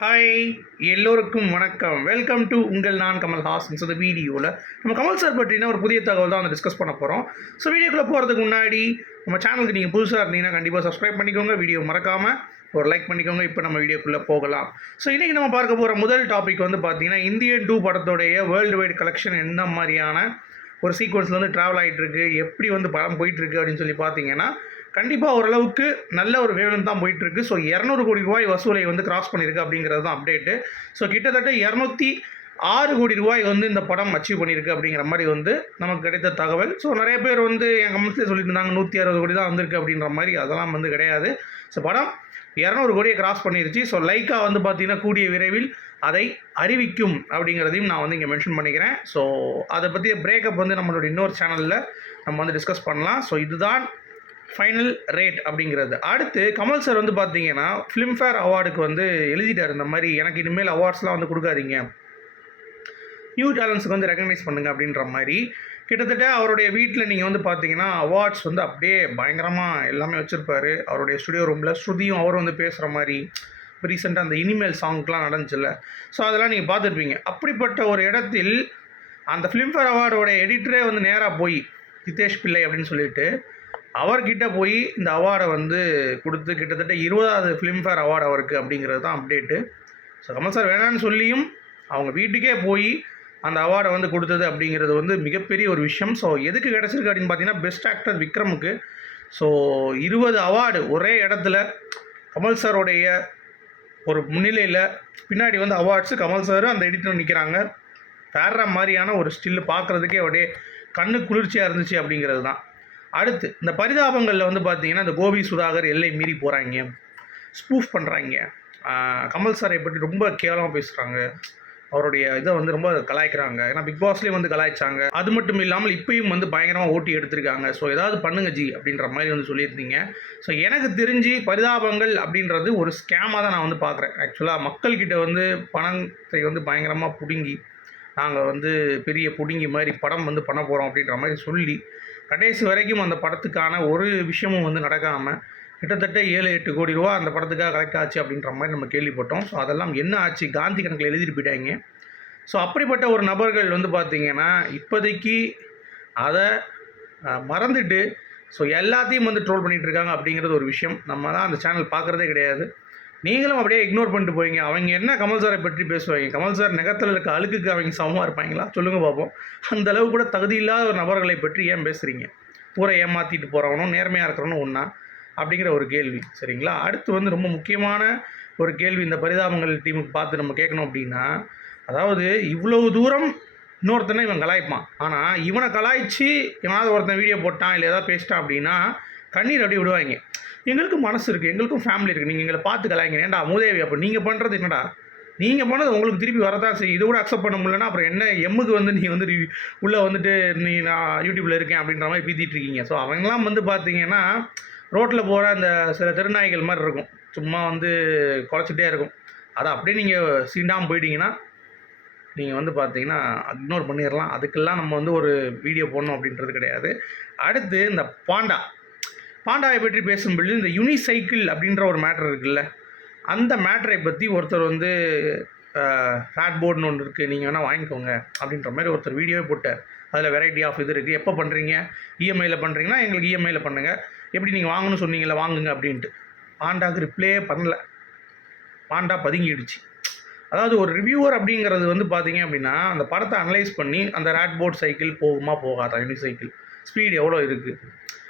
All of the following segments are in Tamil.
ஹாய் எல்லோருக்கும் வணக்கம். வெல்கம் டு உங்கள் நான் கமல் ஹாசன் வீடியோவில் நம்ம கமல் சார் பற்றினா ஒரு புதிய தகவல் தான் வந்து டிஸ்கஸ் பண்ண போகிறோம் ஸோ வீடியோக்குள்ளே போகிறதுக்கு முன்னாடி நம்ம சேனலுக்கு நீங்கள் புதுசாக இருந்தீங்கன்னா கண்டிப்பாக சப்ஸ்கிரைப் பண்ணிக்கோங்க. வீடியோ மறக்காமல் ஒரு லைக் பண்ணிக்கோங்க. இப்போ நம்ம வீடியோக்குள்ளே போகலாம். ஸோ இன்றைக்கி நம்ம பார்க்க போகிற முதல் டாபிக் வந்து பார்த்தீங்கன்னா இந்தியன் டூ படத்தோடைய வேர்ல்டு வைடு கலெக்ஷன் என்ன மாதிரியான ஒரு சீக்வன்ஸில் வந்து ட்ராவல் ஆகிட்டு இருக்கு எப்படி வந்து படம் போயிட்டுருக்கு அப்படின்னு சொல்லி பார்த்தீங்கன்னா கண்டிப்பாக ஓரளவுக்கு நல்ல ஒரு வேவலன் தான் போயிட்டுருக்கு. ஸோ இரநூறு கோடி ரூபாய் வசூலை வந்து கிராஸ் பண்ணியிருக்கு அப்படிங்கிறது தான் அப்டேட்டு ஸோ கிட்டத்தட்ட இரநூத்தி ஆறு கோடி ரூபாய் வந்து இந்த படம் அச்சீவ் பண்ணியிருக்கு அப்படிங்கிற மாதிரி வந்து நமக்கு கிடைத்த தகவல். ஸோ நிறைய பேர் வந்து என் கமெண்ட்ஸில் சொல்லியிருந்தாங்க நூற்றி அறுபது கோடி தான் வந்திருக்கு அப்படின்ற மாதிரி. அதெல்லாம் வந்து கிடையாது. ஸோ படம் இரநூறு கோடியை கிராஸ் பண்ணிருச்சு. ஸோ லைக்கா வந்து பார்த்தீங்கன்னா கூடிய விரைவில் அதை அறிவிக்கும் அப்படிங்கிறதையும் நான் வந்து இங்கே மென்ஷன் பண்ணிக்கிறேன். ஸோ அதை பற்றிய பிரேக்கப் வந்து நம்மளோட இன்னொரு சேனலில் நம்ம வந்து டிஸ்கஸ் பண்ணலாம். ஸோ இதுதான் ஃபைனல் ரேட் அப்படிங்கிறது. அடுத்து கமல் சார் வந்து பார்த்தீங்கன்னா ஃபிலிம்ஃபேர் அவார்டுக்கு வந்து எழுதிட்டார் இந்த மாதிரி. எனக்கு இனிமேல் அவார்ட்ஸ்லாம் வந்து கொடுக்காதீங்க. நியூ டேலண்ட்ஸுக்கு வந்து ரெகக்னைஸ் பண்ணுங்க அப்படின்ற மாதிரி. கிட்டத்தட்ட அவருடைய வீட்டில் நீங்கள் வந்து பார்த்தீங்கன்னா அவார்ட்ஸ் வந்து அப்படியே பயங்கரமாக எல்லாமே வச்சுருப்பாரு. அவருடைய ஸ்டுடியோ ரூமில் ஸ்ருதியும் அவரும் வந்து பேசுகிற மாதிரி. இப்போ ரீசெண்டாக அந்த இனிமேல் சாங்க்லாம் நடந்துச்சுல்ல. ஸோ அதெல்லாம் நீங்கள் பார்த்துருப்பீங்க. அப்படிப்பட்ட ஒரு இடத்தில் அந்த ஃபிலிம்ஃபேர் அவார்டோட எடிட்டரே வந்து நேராக போய் ஹிதேஷ் பிள்ளை அப்படின்னு சொல்லிட்டு அவர்கிட்ட போய் இந்த அவார்டை வந்து கொடுத்து கிட்டத்தட்ட இருபதாவது ஃபிலிம்ஃபேர் அவார்டு அவருக்கு அப்படிங்கிறது தான் அப்டேட்டு ஸோ கமல் சார் வேணான்னு சொல்லியும் அவங்க வீட்டுக்கே போய் அந்த அவார்டை வந்து கொடுத்தது அப்படிங்கிறது வந்து மிகப்பெரிய ஒரு விஷயம். ஸோ எதுக்கு கிடச்சிருக்கு அப்படின்னு பார்த்தீங்கன்னா பெஸ்ட் ஆக்டர் விக்ரமுக்கு. ஸோ இருபது அவார்டு ஒரே இடத்துல கமல் சாருடைய ஒரு முன்னிலையில் பின்னாடி வந்து அவார்ட்ஸு கமல் சார் அந்த எடிட்டர் நிற்கிறாங்க வேற மாதிரியான ஒரு ஸ்டில்லு பார்க்குறதுக்கே அப்படியே கண்ணு குளிர்ச்சியாக இருந்துச்சு அப்படிங்கிறது தான். அடுத்து இந்த பரிதாபங்களில் வந்து பார்த்தீங்கன்னா இந்த கோபி சுதாகர் எல்லை மீறி போகிறாங்க ஸ்பூஃப் பண்ணுறாங்க கமல் சாரை பற்றி ரொம்ப கேவலமாக பேசுகிறாங்க அவருடைய இதை வந்து ரொம்ப கலாய்க்கிறாங்க. ஏன்னா பிக் பாஸ்லேயும் வந்து கலாய்ச்சாங்க. அது மட்டும் இல்லாமல் இப்பயும் வந்து பயங்கரமாக ஓட்டி எடுத்திருக்காங்க. ஸோ ஏதாவது பண்ணுங்க ஜி அப்படின்ற மாதிரி வந்து சொல்லியிருந்தீங்க. ஸோ எனக்கு தெரிஞ்சு பரிதாபங்கள் அப்படின்றது ஒரு ஸ்கேமாக தான் நான் வந்து பார்க்குறேன் ஆக்சுவலாக மக்கள்கிட்ட வந்து பணத்தை வந்து பயங்கரமாக பிடுங்கி நாங்கள் வந்து பெரிய பிடுங்கி மாதிரி படம் வந்து பண்ண போகிறோம் அப்படின்ற மாதிரி சொல்லி கடைசி வரைக்கும் அந்த படத்துக்கான ஒரு விஷயமும் வந்து நடக்காமல் கிட்டத்தட்ட ஏழு எட்டு கோடி ரூபா அந்த படத்துக்காக கலெக்ட் ஆச்சு அப்படின்ற மாதிரி நம்ம கேள்விப்பட்டோம். ஸோ அதெல்லாம் என்ன ஆச்சு? காந்தி கணக்கில் எழுதிட்டு போயிட்டாங்க. ஸோ அப்படிப்பட்ட ஒரு நபர்கள் வந்து பார்த்திங்கன்னா இப்போதைக்கு அதை மறந்துட்டு ஸோ எல்லாத்தையும் வந்து ட்ரோல் பண்ணிகிட்டு இருக்காங்க அப்படிங்கிறது ஒரு விஷயம். நம்ம தான் அந்த சேனல் பார்க்குறதே கிடையாது. நீங்களும் அப்படியே இக்னோர் பண்ணிட்டு போவீங்க. அவங்க என்ன கமல் சாரை பற்றி பேசுவாங்க? கமல் சார் நகத்தில் இருக்க அழுக்குக்கு அவங்க சமமாக இருப்பாங்களா? சொல்லுங்கள் பார்ப்போம் அந்த அளவு கூட தகுதி இல்லாத ஒரு நபர்களை பற்றி ஏன் பேசுகிறீங்க பூரா ஏமாற்றிட்டு போகிறவனும் நேர்மையாக இருக்கிறவனும் ஒன்றா அப்படிங்கிற ஒரு கேள்வி. சரிங்களா? அடுத்து வந்து ரொம்ப முக்கியமான ஒரு கேள்வி இந்த பரிதாபங்கள் டீமுக்கு பார்த்து நம்ம கேட்கணும் அப்படின்னா அதாவது இவ்வளவு தூரம் இன்னொருத்தனை இவன் கலாய்ப்பான். ஆனால் இவனை கலாய்ச்சி இவனாவது ஒருத்தன் வீடியோ போட்டான் இல்லை ஏதாவது பேசிட்டான் அப்படின்னா கண்ணீர் அப்படி விடுவாங்க. எங்களுக்கும் மனசு இருக்குது எங்களுக்கும் ஃபேமிலி இருக்குது நீங்கள் எங்களை பார்த்து கலாய்ங்க. ஏன்டா மூதேவி அப்போ நீங்கள் பண்ணுறது என்னடா? நீங்கள் பண்ணது உங்களுக்கு திருப்பி வரதான் செய்யும். இதை கூட அக்செப்ட் பண்ண முடியலன்னா அப்புறம் என்ன எம்முக்கு வந்து நீ வந்து உள்ளே வந்துட்டு நீ நான் யூடியூப்பில் இருக்கேன் அப்படின்ற மாதிரி பீத்திட்டு இருக்கீங்க. ஸோ அவங்கெல்லாம் வந்து பார்த்தீங்கன்னா ரோட்டில் போகிற அந்த சில தெருநாய்கள் மாதிரி இருக்கும். சும்மா வந்து குறைச்சிட்டே இருக்கும். அதை அப்படியே நீங்கள் சீண்டாமல் போயிட்டீங்கன்னா நீங்கள் வந்து பார்த்தீங்கன்னா இக்னோர் பண்ணிடலாம் அதுக்கெல்லாம் நம்ம வந்து ஒரு வீடியோ போடணும் அப்படின்றது கிடையாது. அடுத்து இந்த பாண்டா. பாண்டாவை பற்றி பேசும்பொழுது இந்த யூனிசைக்கிள் அப்படின்ற ஒரு மேட்ரு இருக்குல்ல அந்த மேட்ரை பற்றி ஒருத்தர் வந்து ஃபேட் போர்டுன்னு ஒன்று இருக்குது நீங்கள் வேணால் வாங்கிக்கோங்க அப்படின்ற மாதிரி ஒருத்தர் வீடியோவே போட்டார். அதில் வெரைட்டி ஆஃப் இது இருக்குது எப்போ பண்ணுறீங்க இஎம்ஐயில் பண்ணுறீங்கன்னா எங்களுக்கு இஎம்ஐயில் பண்ணுங்கள் எப்படி நீங்கள் வாங்கணும்னு சொன்னீங்களே வாங்குங்க அப்படின்ட்டு. பாண்டாவுக்கு ரிப்ளே பண்ணல. பாண்டா பதுங்கிடுச்சு. அதாவது ஒரு ரிவ்யூவர் அப்படிங்கிறது வந்து பார்த்தீங்க அப்படின்னா அந்த படத்தை அனலைஸ் பண்ணி அந்த ரேட் போர்ட் சைக்கிள் போகுமா போகாதா யூனிசைக்கிள் ஸ்பீடு எவ்வளோ இருக்குது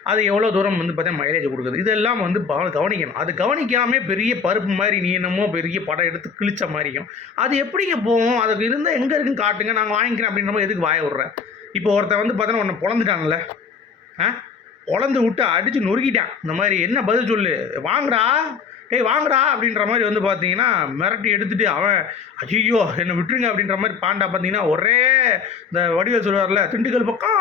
அது எவ்வளோ தூரம் வந்து பார்த்தீங்கன்னா மைலேஜ் கொடுக்குது. இதெல்லாம் வந்து கவனிக்கணும். அது கவனிக்காமல் பெரிய பருப்பு மாதிரி நீ என்னமோ பெரிய படம் எடுத்து கிழிச்ச மாதிரியும். அது எப்படிங்க போகும்? அதுக்கு இருந்தால் எங்கே இருக்குன்னு காட்டுங்க. நாங்கள் வாங்கிக்கிறேன் அப்படின்ற மாதிரி எதுக்கு வாய விட்றேன் இப்போ ஒருத்தன் வந்து பார்த்தோன்னா ஒன்று பொழந்துட்டாங்கல்ல ஆ? பொழந்து விட்டு அடித்து நொறுக்கிட்டான். இந்த மாதிரி என்ன பதில் சொல்லு? வாங்குறா டேய் வாங்கடா அப்படின்ற மாதிரி வந்து பார்த்தீங்கன்னா மிரட்டி எடுத்துட்டு அவன் ஐயோ என்னை விட்டுருங்க அப்படின்ற மாதிரி பாண்டா பார்த்தீங்கன்னா ஒரே இந்த வடிவேல் சொல்லுவார்ல திண்டுக்கல் பக்கம்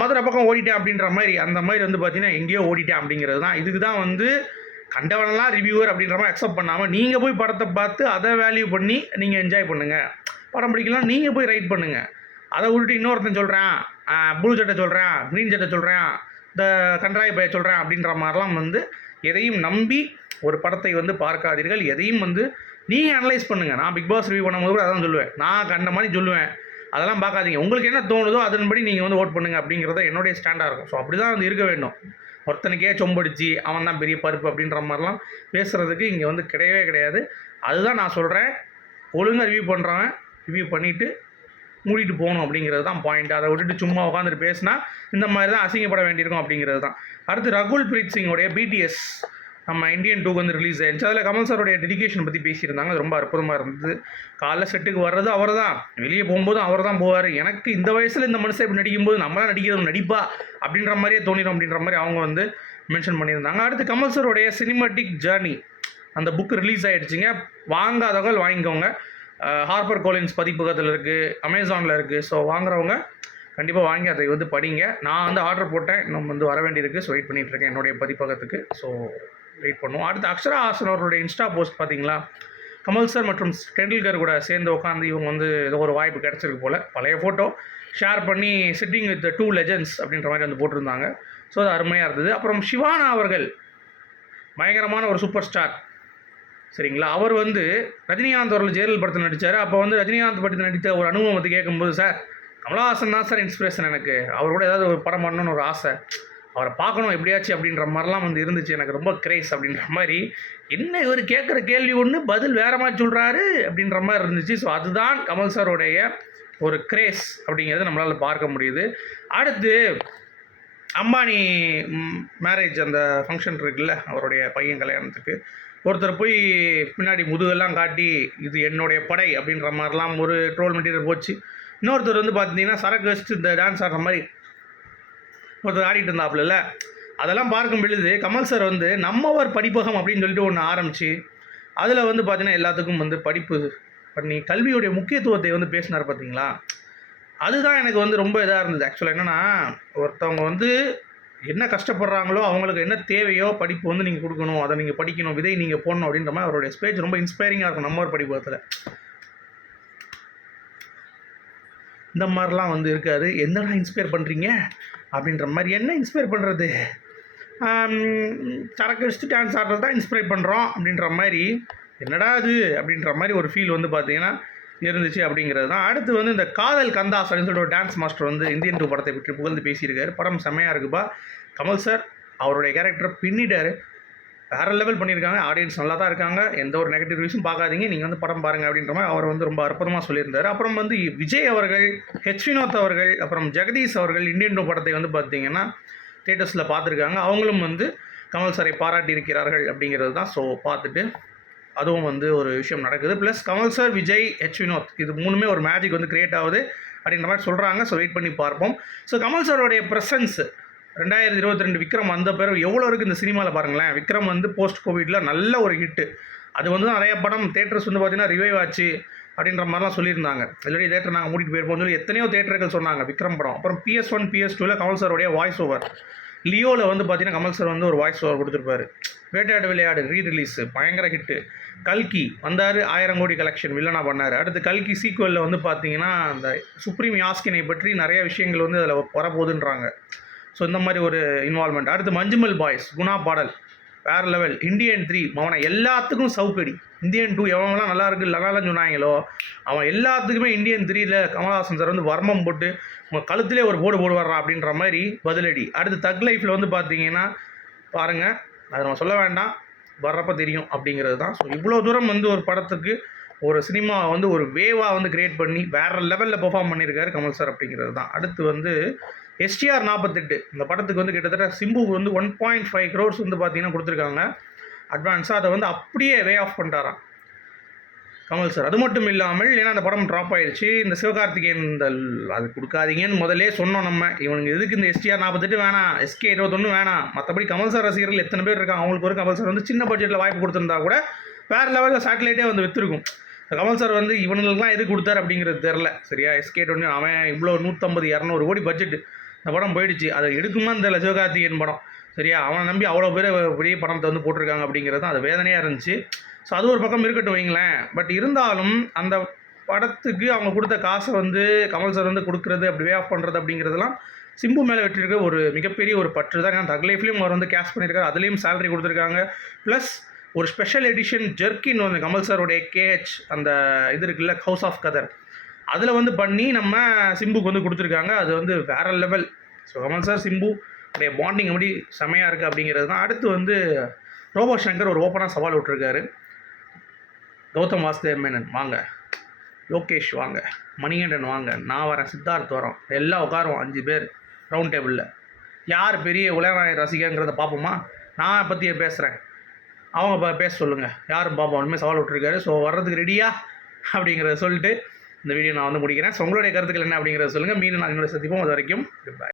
மதுரை பக்கம் ஓடிட்டேன் அப்படின்ற மாதிரி அந்த மாதிரி வந்து பார்த்தீங்கன்னா எங்கேயோ ஓடிட்டேன் அப்படிங்கிறது தான். இதுக்கு தான் வந்து கண்டவனெல்லாம் ரிவ்யூவர் அப்படின்ற மாதிரி அக்செப்ட் பண்ணாமல் நீங்கள் போய் படத்தை பார்த்து அதை வேல்யூ பண்ணி நீங்கள் என்ஜாய் பண்ணுங்கள் படம் பிடிக்கலாம் நீங்கள் போய் ரைட் பண்ணுங்கள் அதை விட்டுட்டு இன்னொருத்தன் சொல்கிறேன் ப்ளூ சட்டை சொல்கிறேன் க்ரீன் சட்டை சொல்கிறேன் இந்த கன்றாய் பைய சொல்கிறேன் அப்படின்ற மாதிரிலாம் வந்து எதையும் நம்பி ஒரு படத்தை வந்து பார்க்காதீர்கள். எதையும் வந்து நீங்கள் அனலைஸ் பண்ணுங்கள் நான் பிக் பாஸ் ரிவ்யூ பண்ணும்போது கூட அதான் சொல்லுவேன். நான் கண்ட மாதிரி சொல்லுவேன். அதெல்லாம் பார்க்காதீங்க. உங்களுக்கு என்ன தோணுதோ அதன்படி நீங்கள் வந்து ஓட் பண்ணுங்க அப்படிங்கிறத என்னுடைய ஸ்டாண்டாக இருக்கும். ஸோ அப்படி தான் வந்து இருக்க வேண்டும். ஒருத்தனுக்கே சொம்படிச்சு அவன் தான் பெரிய பருப்பு அப்படின்ற மாதிரிலாம் பேசுகிறதுக்கு இங்கே வந்து கிடையவே கிடையாது. அதுதான் நான் சொல்கிறேன் ஒழுங்காக ரிவ்யூ பண்ணுறவன் ரிவ்யூ பண்ணிவிட்டு மூடிட்டு போகணும் அப்படிங்கிறது தான் பாயிண்ட் அதை விட்டுட்டு சும்மா உட்காந்துட்டு பேசினா இந்த மாதிரி தான் அசிங்கப்பட வேண்டியிருக்கும் அப்படிங்கிறது தான். அடுத்து ரகுல் பிரீத் சிங்கோடைய பிடிஎஸ் நம்ம இந்தியன் டூக்கு வந்து ரிலீஸ் ஆயிடுச்சு அதில் கமல் சாருடைய டெடிகேஷன் பற்றி பேசியிருந்தாங்க. அது ரொம்ப அற்புதமாக இருந்தது. காலைல செட்டுக்கு வர்றது அவர் தான். வெளியே போகும்போதும் அவர் தான் போவார். எனக்கு இந்த வயசில் இந்த மனுஷன் இப்படி நடிக்கும்போது நம்மளாம் நடிக்கிறது நடிப்பா அப்படின்ற மாதிரியே தோணிடும் அப்படின்ற மாதிரி அவங்க வந்து மென்ஷன் பண்ணியிருந்தாங்க. அடுத்து கமல் சாருடைய சினிமாட்டிக் ஜேர்னி அந்த புக் ரிலீஸ் ஆகிடுச்சிங்க வாங்காதவர்கள் வாங்கிக்கோங்க. ஹார்பர் கோலின்ஸ் பதிப்பகத்தில் இருக்குது அமேசானில் இருக்குது ஸோ வாங்குறவங்க கண்டிப்பாக வாங்கி அதை வந்து படிங்க. நான் வந்து ஆர்டர் போட்டேன். இன்னும் வந்து வர வேண்டியிருக்கு. ஸோ வெயிட் பண்ணிகிட்ருக்கேன் இருக்கேன் என்னுடைய பதிப்பகத்துக்கு. ஸோ வெயிட் பண்ணுவோம். அடுத்து அக்ஷரா ஹாசன் அவர்களுடைய இன்ஸ்டா போஸ்ட் பார்த்தீங்களா கமல் சார் மற்றும் டெண்டுல்கர் கூட சேர்ந்து உட்காந்து இவங்க வந்து ஏதோ ஒரு வாய்ப்பு கிடச்சிருக்கு போல். பழைய ஃபோட்டோ ஷேர் பண்ணி சிட்டிங் வித் டூ லெஜண்ட்ஸ் அப்படின்ற மாதிரி வந்து போட்டிருந்தாங்க. ஸோ அது அருமையாக இருந்தது. அப்புறம் சிவானா அவர்கள் பயங்கரமான ஒரு சூப்பர் ஸ்டார் சரிங்களா? அவர் வந்து ரஜினிகாந்த் அவர்கள் ஜெயலலிதா படத்தில் நடித்தார் அப்போ வந்து ரஜினிகாந்த் படத்தில் நடித்த ஒரு அனுபவம் வந்து கேட்கும்போது சார் கமலஹாசன் தான் சார் இன்ஸ்பிரேஷன் எனக்கு. அவர் கூட ஏதாவது ஒரு படம் பண்ணணும்னு ஒரு ஆசை. அவரை பார்க்கணும் எப்படியாச்சு அப்படின்ற மாதிரிலாம் வந்து இருந்துச்சு. எனக்கு ரொம்ப கிரேஸ் அப்படின்ற மாதிரி. என்ன இவர் கேட்குற கேள்வி ஒன்று பதில் வேற மாதிரி சொல்கிறாரு அப்படின்ற மாதிரி இருந்துச்சு. ஸோ அதுதான் கமல் சாருடைய ஒரு கிரேஸ் அப்படிங்கிறது நம்மளால் பார்க்க முடியுது. அடுத்து அம்பானி மேரேஜ் அந்த ஃபங்க்ஷன் இருக்குல்ல அவருடைய பையன் கல்யாணத்துக்கு. ஒருத்தர் போய் பின்னாடி முதுகெல்லாம் காட்டி இது என்னுடைய படை அப்படின்ற மாதிரிலாம் ஒரு ட்ரோல் மெட்டீரியல் போச்சு. இன்னொருத்தர் வந்து பார்த்தீங்கன்னா சரக்கு வச்சுட்டு இந்த டான்ஸ் ஆடுற மாதிரி ஒருத்தர் ஆடிட்டு இருந்தாப்புல அதெல்லாம் பார்க்கும் பொழுது கமல் சார் வந்து நம்மவர் படிப்பகம் அப்படின்னு சொல்லிட்டு ஒன்று ஆரம்பித்து அதில் வந்து பார்த்தீங்கன்னா எல்லாத்துக்கும் வந்து படிப்பு பண்ணி கல்வியுடைய முக்கியத்துவத்தை வந்து பேசினார் பார்த்தீங்களா அதுதான் எனக்கு வந்து ரொம்ப இதாக இருந்தது. ஆக்சுவலாக என்னென்னா ஒருத்தவங்க வந்து என்ன கஷ்டப்படுறாங்களோ அவங்களுக்கு என்ன தேவையோ படிப்பு வந்து நீங்கள் கொடுக்கணும் அதை நீங்கள் படிக்கணும் விதை நீங்கள் போடணும் அப்படின்ற மாதிரி அவருடைய ஸ்பேச் ரொம்ப இன்ஸ்பைரிங்காக இருக்கும் நம்ம ஒரு படிப்பத்தில் இந்த மாதிரிலாம் வந்து இருக்காது என்னடா இன்ஸ்பயர் பண்ணுறீங்க அப்படின்ற மாதிரி என்ன இன்ஸ்பயர் பண்ணுறது சரக்கு வச்சுட்டு டான்ஸ் ஆடுறது தான் இன்ஸ்பைர் பண்ணுறோம் அப்படின்ற மாதிரி. என்னடா அது அப்படின்ற மாதிரி ஒரு ஃபீல் வந்து பார்த்தீங்கன்னா இருந்துச்சு அப்படிங்கிறது தான். அடுத்து வந்து இந்த காதல் கந்தாஸ் அப்படின்னு சொல்லிட்டு ஒரு டான்ஸ் மாஸ்டர் வந்து இந்தியன் டூ படத்தை பற்றி புகழ்ந்து பேசியிருக்காரு. படம் செம்மையாக இருக்குப்பா கமல் சார் அவருடைய கேரக்டரை பின்னிட்டார். வேறு லெவல் பண்ணியிருக்காங்க. ஆடியன்ஸ் நல்லா தான் இருக்காங்க. எந்த ஒரு நெகட்டிவ் ரிவ்யூஸும் பார்க்காதீங்க. நீங்கள் வந்து படம் பாருங்கள் அப்படின்ற மாதிரி அவர் வந்து ரொம்ப அற்புதமாக சொல்லியிருந்தார். அப்புறம் வந்து விஜய் அவர்கள் ஹெச் வினோத் அவர்கள் அப்புறம் ஜெகதீஷ் அவர்கள் இந்தியன் டூ படத்தை வந்து பார்த்தீங்கன்னா தேட்டர்ஸில் பார்த்துருக்காங்க. அவங்களும் வந்து கமல் சாரை பாராட்டி இருக்கிறார்கள் அப்படிங்கிறது தான். ஸோ பார்த்துட்டு அதுவும் வந்து ஒரு விஷயம் நடக்குது. Plus Kamal sir Vijay H Vinoth இது மூணுமே ஒரு மேஜிக் வந்து கிரியேட் ஆகுது அப்படின்ற மாதிரி சொல்கிறாங்க ஸோ வெயிட் பண்ணி பார்ப்போம். ஸோ கமல் சாரோடைய ப்ரெசன்ஸ் ரெண்டாயிரத்தி இருபத்தி ரெண்டு விக்ரம் வந்த பிறகு எவ்வளோ இருக்குது இந்த சினிமாவில் பாருங்களேன். விக்ரம் வந்து போஸ்ட் கோவிடில் நல்ல ஒரு ஹிட்டு அது வந்து நிறைய படம் தேட்டர்ஸ் வந்து பார்த்தீங்கன்னா ரிவைவ் ஆச்சு அப்படின்ற மாதிரிலாம் சொல்லியிருந்தாங்க. ஆல்ரெடி தேட்டர் நாங்கள் மூடிட்டு போயிருப்போம் சொல்லி எத்தனையோ தேட்டர்கள் சொன்னாங்க விக்ரம் படம். அப்புறம் பிஎஸ் ஒன் பிஎஸ் டூவில் கமல் சாரோடைய வாய்ஸ் ஓவர் லியோவில் வந்து பார்த்தீங்கன்னா கமல் சார் வந்து ஒரு வாய்ஸ் ஓவர் கொடுத்துருப்பாரு. வேட்டையாடு விளையாடு ரீ ரிலீஸ் பயங்கர ஹிட்டு கல்கி வந்தார் ஆயிரம் கோடி கலெக்ஷன் வில்லனா பண்ணார். அடுத்து கல்கி சீக்குவலில் வந்து பார்த்தீங்கன்னா அந்த சுப்ரீம் யாஸ்கினை பற்றி நிறைய விஷயங்கள் வந்து அதில் வரப்போகுதுன்றாங்க. ஸோ இந்த மாதிரி ஒரு இன்வால்மெண்ட் அடுத்து மஞ்சுமல் பாய்ஸ் குணா பாடல் வேறு லெவல் இண்டியன் த்ரீ மவனை எல்லாத்துக்கும் சவுக்கடி. இந்தியன் டூ எவனெல்லாம் நல்லா இருக்கு லகாலன்னு சொன்னாங்களோ அவன் எல்லாத்துக்குமே இந்தியன் த்ரீல கமல்ஹாசன் சார் வந்து வர்மம் போட்டு உங்கள் கழுத்திலே ஒரு போர்டு போடுவாரா அப்படின்ற மாதிரி பதிலடி. அடுத்து தக் லைஃப்பில் வந்து பார்த்தீங்கன்னா பாருங்கள் அதை நம்ம சொல்ல வேண்டாம் வர்றப்ப தெரியும் அப்படிங்கிறது தான். ஸோ இவ்வளோ தூரம் வந்து ஒரு படத்துக்கு ஒரு சினிமா வந்து ஒரு வேவாக வந்து கிரியேட் பண்ணி வேறு லெவலில் பெர்ஃபார்ம் பண்ணியிருக்காரு கமல் சார் அப்படிங்கிறது தான். அடுத்து வந்து எஸ்டிஆர் நாற்பத்தெட்டு இந்த படத்துக்கு வந்து கிட்டத்தட்ட சிம்புக்கு வந்து ஒன் பாயிண்ட் ஃபைவ் க்ரோர்ஸ் வந்து பார்த்தீங்கன்னா கொடுத்துருக்காங்க. அட்வான்ஸாக அதை வந்து அப்படியே வே ஆஃப் பண்ணிட்டாராம். கமல் சார் அது மட்டும் இல்லாமல் ஏன்னா அந்த படம் ட்ராப் ஆயிடுச்சு இந்த சிவகார்த்திகேயன் இந்த அது கொடுக்காதீங்கன்னு முதல்லே சொன்னோம் நம்ம. இவனுக்கு எதுக்கு இந்த எஸ்டிஆர் நாற்பத்தெட்டு வேணாம் எஸ்கே இருபத்தொன்று வேணாம். மற்றபடி கமல் சார் ரசிகர்கள் எத்தனை பேர் இருக்காங்க? அவங்களுக்கு ஒரு கமல் சார் வந்து சின்ன பட்ஜெட்டில் வாய்ப்பு கொடுத்துருந்தா கூட வேறு லெவலில் சேட்டலைட்டே வந்து விற்றுருக்கும் கமல் சார் வந்து இவனுங்களுக்குலாம் எது கொடுத்தாரு அப்படிங்கிறது தெரில சரியா? எஸ்கே ஒன்று அவன் இவ்வளோ நூற்றம்பது இரநூறு கோடி பட்ஜெட் இந்த படம் போயிடுச்சு. அதை எடுக்குமா தெரியல சிவகார்த்திகேயன் படம். சரியா? அவனை நம்பி அவ்வளோ பேர் பெரிய படத்தை வந்து போட்டிருக்காங்க அப்படிங்கிறது தான் அது வேதனையாக இருந்துச்சு. ஸோ அது ஒரு பக்கம் இருக்கட்டும் வைங்களேன். பட் இருந்தாலும் அந்த படத்துக்கு அவங்க கொடுத்த காசை வந்து கமல் சார் வந்து கொடுக்குறது அப்படி வே ஆஃப் பண்ணுறது அப்படிங்கிறதுலாம் சிம்பு மேலே வெட்டிருக்க ஒரு மிகப்பெரிய ஒரு பற்று தான். ஏன்னா தக் லைஃப்லேயும் அவர் வந்து கேஷ் பண்ணியிருக்காரு. அதுலேயும் சேலரி கொடுத்துருக்காங்க. ப்ளஸ் ஒரு ஸ்பெஷல் எடிஷன் ஜெர்கின் வந்து கமல் சாரோடைய கேஹெச் அந்த இது இருக்குல்ல ஹவுஸ் ஆஃப் கதர் அதில் வந்து பண்ணி நம்ம சிம்புக்கு வந்து கொடுத்துருக்காங்க. அது வந்து வேற level so Kamal sir Simbu உடைய பாண்டிங் எப்படி செமையாக இருக்குது அப்படிங்கிறது தான். அடுத்து வந்து ரோபோ சங்கர் ஒரு ஓப்பனாக சவால் விட்டுருக்காரு. கௌதம் வாசுதேவ் மேனன் வாங்க. லோகேஷ் வாங்க. மணிகண்டன் வாங்க. நான் வரேன் சித்தார்த் வரோம். எல்லாம் உட்காருவோம் அஞ்சு பேர் ரவுண்ட் டேபிளில் யார் பெரிய உலகநாய ரசிகங்கிறத பார்ப்போமா? நான் பற்றியே பேசுகிறேன் அவங்க ப- பேச சொல்லுங்கள் யாரும் பார்ப்போம் ஒன்றுமே சவால் விட்டுருக்காரு. ஸோ வர்றதுக்கு ரெடியா அப்படிங்கிறத சொல்லிட்டு இந்த வீடியோ நான் வந்து முடிக்கிறேன். ஸோ உங்களுடைய கருத்துக்கள் என்ன அப்படிங்கிறத சொல்லுங்கள் மீண்டும் நான் இன்னொரு சந்திப்போம். அது வரைக்கும் பாய்